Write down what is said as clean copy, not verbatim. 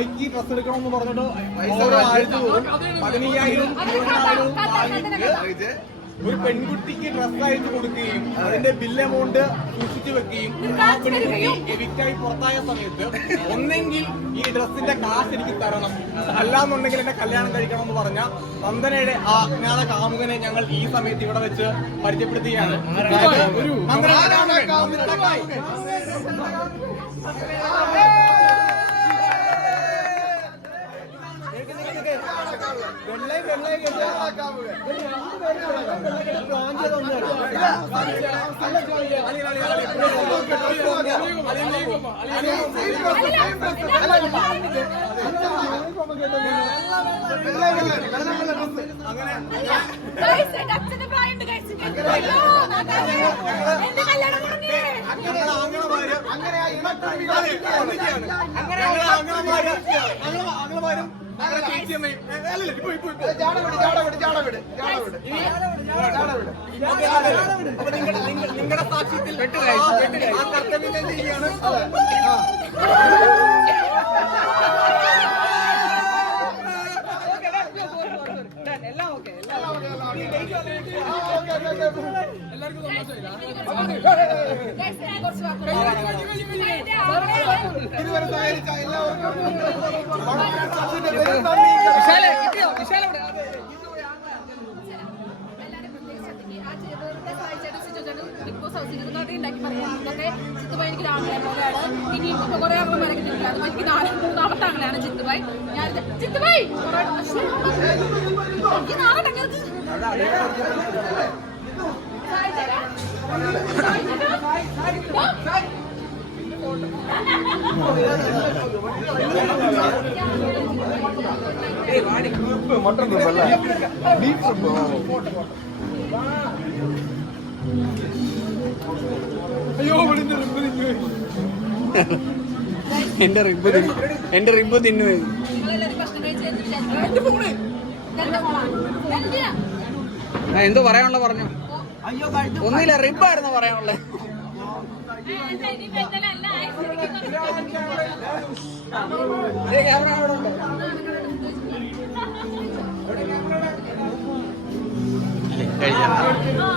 Nike dress എടുക്കണമെന്ന് പറഞ്ഞിട്ട് ഓരോ ആഴ്ച 15,000 20,000 ഒരു പെൺകുട്ടിക്ക് ഡ്രസ് അയച്ചു കൊടുക്കുകയും അതിന്റെ ബില്ല് എമൗണ്ട് സൂക്ഷിച്ചു വെക്കുകയും ആ പെൺകുട്ടി എവിക്റ്റായി പുറത്തായ സമയത്ത് ഒന്നെങ്കിൽ ഈ ഡ്രസ്സിന്റെ കാശ് എനിക്ക് തരണം, അല്ലാന്നുണ്ടെങ്കിൽ എന്നെ കല്യാണം കഴിക്കണം എന്ന് പറഞ്ഞ വന്ദനയുടെ ആ അജ്ഞാത കാമുകനെ ഞങ്ങൾ ഈ സമയത്ത് ഇവിടെ വെച്ച് പരിചയപ്പെടുത്തുകയാണ്. നിങ്ങളുടെ സാക്ഷ്യത്തിൽ ആ കർത്തവ്യം ചെയ്യുകയാണ്. ചിത്തുബായി ഇനി ഇപ്പൊ കുറെ ആളുകൾ കിട്ടില്ല. അത് എനിക്ക് മൂന്നാമത്തെ ആങ്ങളെയാണ് ചിത്തുബായി. ഞാൻ ചിത്തുബായി എനിക്ക് നാളെ എന്റെ റിബ് തിന്നു. എന്തോ പറയാനുള്ള പറഞ്ഞു. ഒന്നുമില്ല, റിബായിരുന്നു പറയാനുള്ളത്. കഴിഞ്ഞ